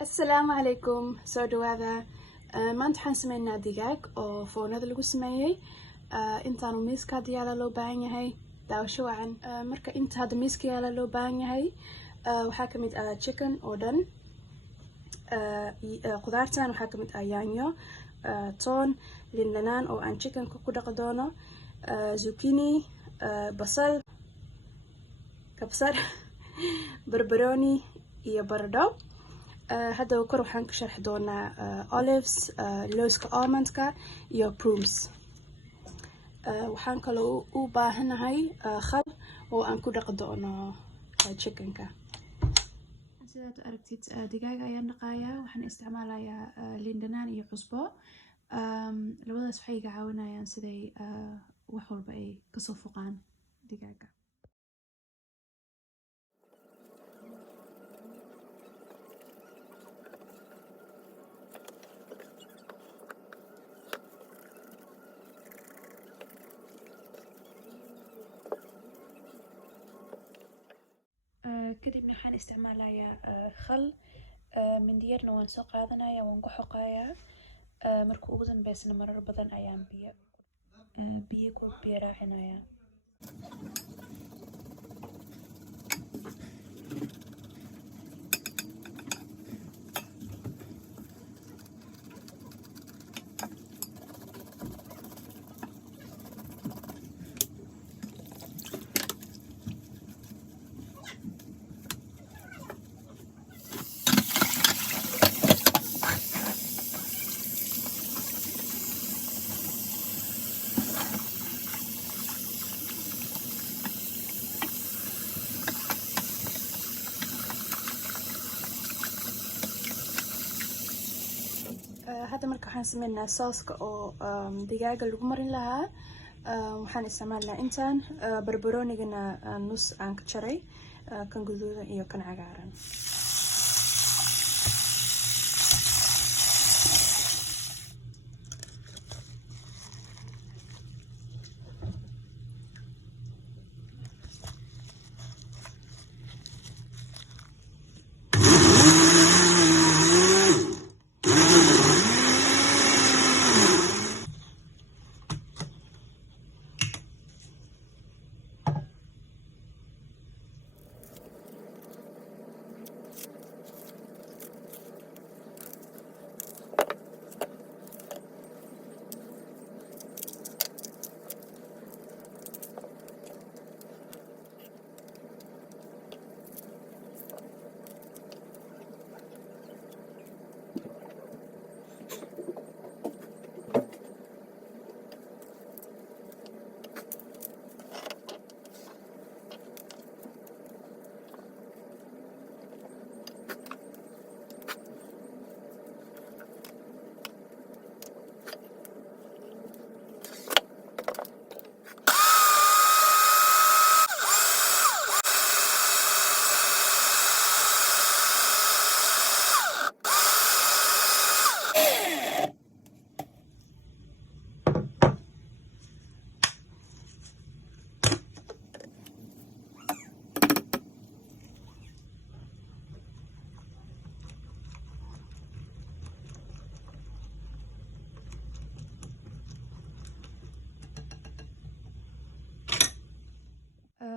السلام عليكم soo dhawaada maanta waxaan sameynaa digaag oo foornada lagu sameeyay intaanu miiska hadda yaala loo baahan yahay daawasho wacan marka inta hadda miiska yaala loo baahan yahay waxaa kamid ah chicken oo dhan qudaartan waxaa kamid ah yaanyo toon liin dhanaan oo aan chickenka ku dhaqi doono zucchini basal kabsar barbarooni iyo baradho hadda kor waxaan ka sharxi doonaa olives looska almondka iyo prunes waxaan kaloo u baahanahay khal oo aan ku dhaqi doono chickenka sidaad aragtid digaaga ayaan dhaqayaa waxaan isticmaalayaa liin dhanaan iyo cusbo labadaas waxay iga caawinayaan siday wax walba ay kasoo foqaan digaaga kadibna waxaan isticmaalayaa khal mindiyarna waan soo qaadanayaa waan ku xoqayaa marka ugu dambeysna marar badan ayaan biyo ku biyo raacinayaa hadda marka waxaan sameynaa sauce-ka oo digaaga lagu marin lahaa waxaan isticmaalnaa intaan barbaroonigana nus aan ka jaray kan guduudan iyo kan cagaaran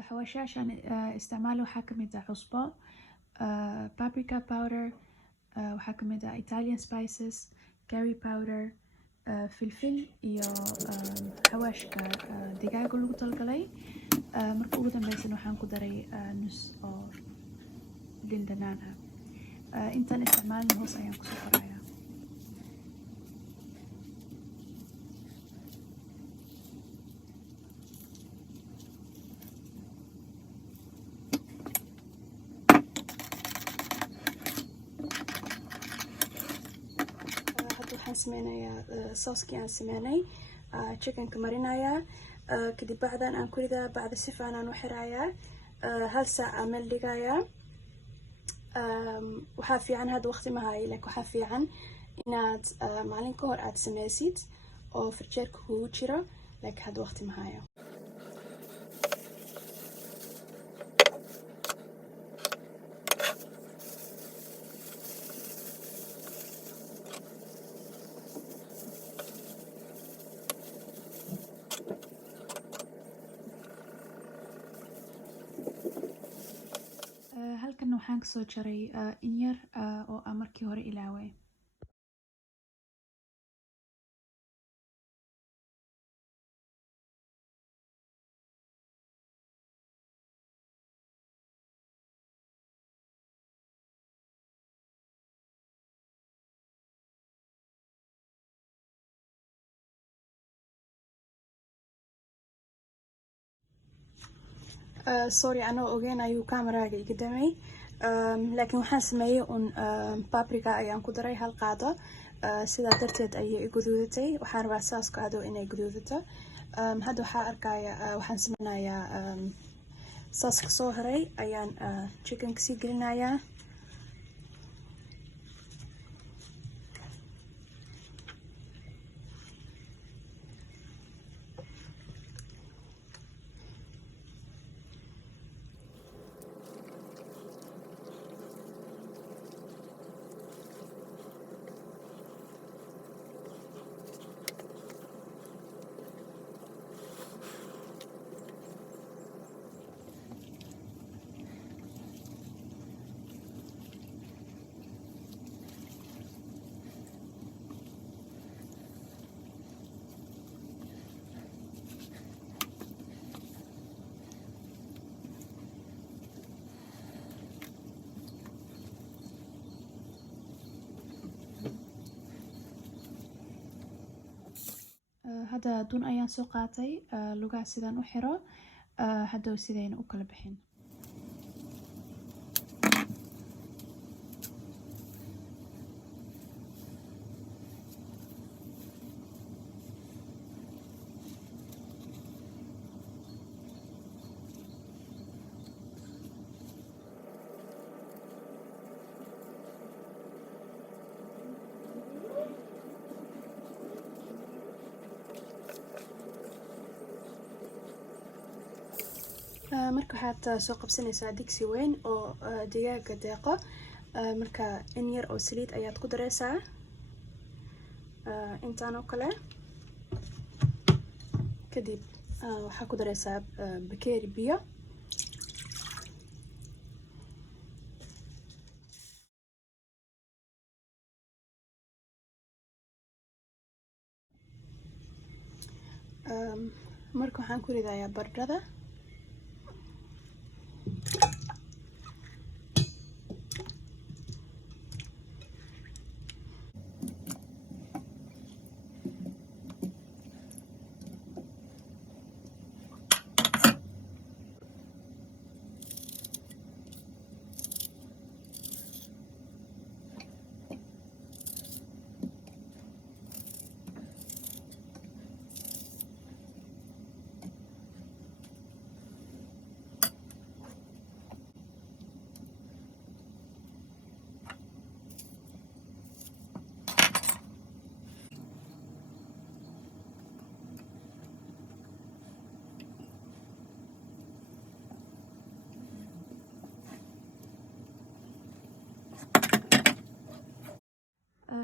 xawaashaashaan isticmaalo waxaa kamid ah cusbo paprika powder waxaa kamid ah Italian spices curry powder filfil iyo xawaashka digaaga lagu talgalay marka ugu dambeysana waxaan ku daray nus oo liin dhanaan ah intaan isticmaalin hoos ayaan kusoo qorayaa sameynaya sauce-kii aan sameynay chickenka marinayaa kadib bacdan aan ku ridaa bacda si fiican aan u xirayaa hal saac aan meel dhigayaa waxaa fiican hadda waqti ma hayo laakiin waxaa fiican inaad maalin ka hor aad sameysid oo farjeerka kugu jiro laakiin hadda waqti ma hayo waxaan kasoo jaray in yar oo aan markii hore ilaaway. sorry anoo ogeyn ayuu kamaraaga iga damay. laakiin waxaan sameeyey un paprika ayaan ku daray hal qaado. sidaa darteed ayay i guduudatay. waxaan rabaa saaska adoo inay guduudato. hadda waxaa arkaya waxaan sameynayaa saaska soo haray ayaan chickenka sii gelinayaa. hadda dun ayaan soo qaatay. lugaha sidaan u xiro. haddow sidayna u kala bixin. marka waxaad soo qabsanaysaa digsi weyn oo digaaga deeqo. marka in yar oo saliid ayaad ku dareysaa intaan oo kale. kadib waxaa ku dareysaa bakeeri biyo. marka waxaan ku ridayaa baradhada.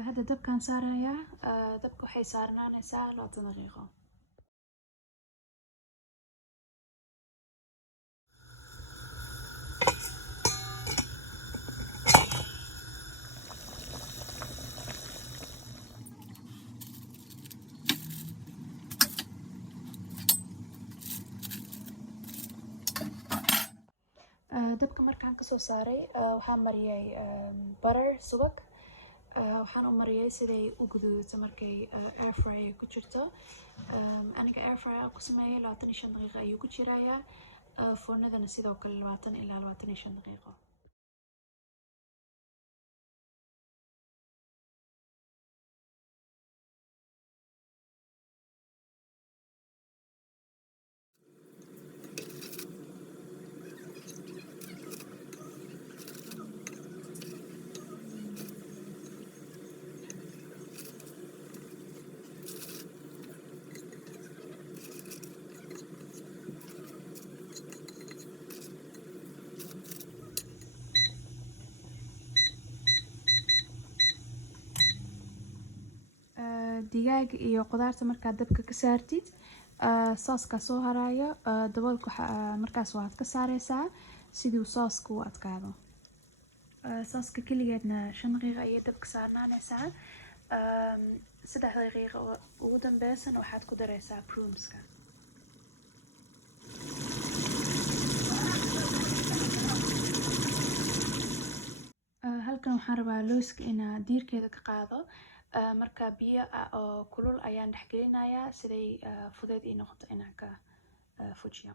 hadda dabkaan saarayaa. dabka waxay saarnaanaysaa 20 daqiiqo. dabka markaan kasoo saaray waxaan mariyay butter subag. waxaan u mariyay siday u guduudato markay air fryer ku jirto. aniga air fryer ku sameeyay 25 daqiiqo ayuu ku jirayaa. foornadana sidoo kale 20 ilaa 25 daqiiqo. digaaga iyo qudaarta markaad dabka ka saartid sooska soo harayo daboolka markaas waad ka saareysaa sidii sooska u adkaado. sooska keligeedna 5 daqiiqo ayay dabka saarnaanaysaa. 3 daqiiqo ugu dambeysana waxaad ku daraysaa pruneska. halkan waxaan rabaa looska inaa diirkeeda ka qaado. marka biyo oo kulul ayaan dhex gelinayaa siday fudeed ii noqoto inaan ka fujiyo.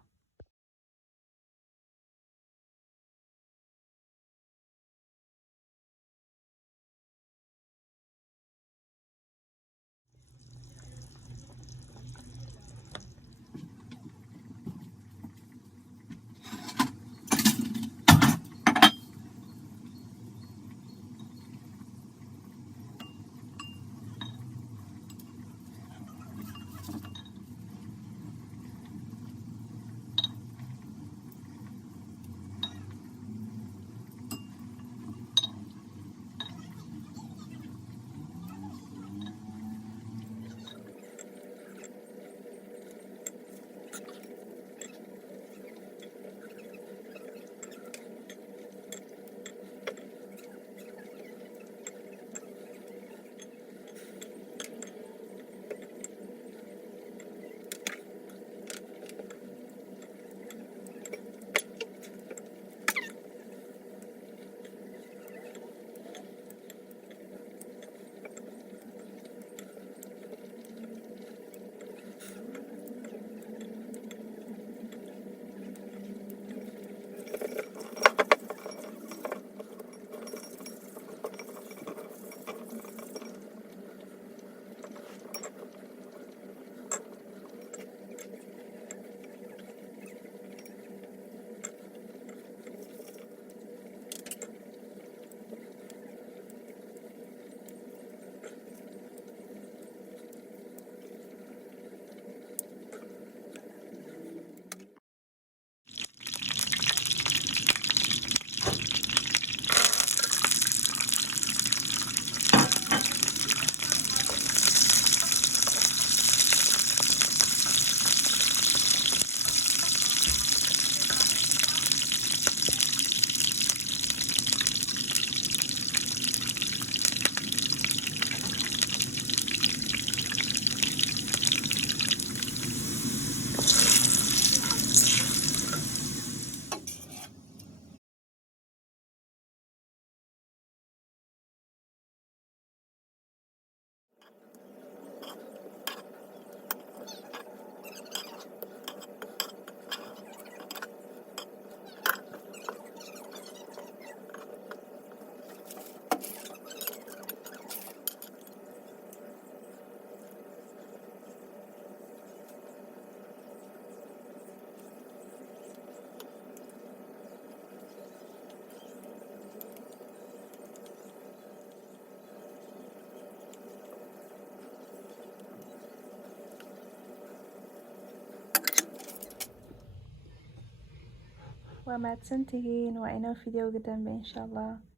waa mahadsantihiin. waa inoo fideoga dambe insha allah.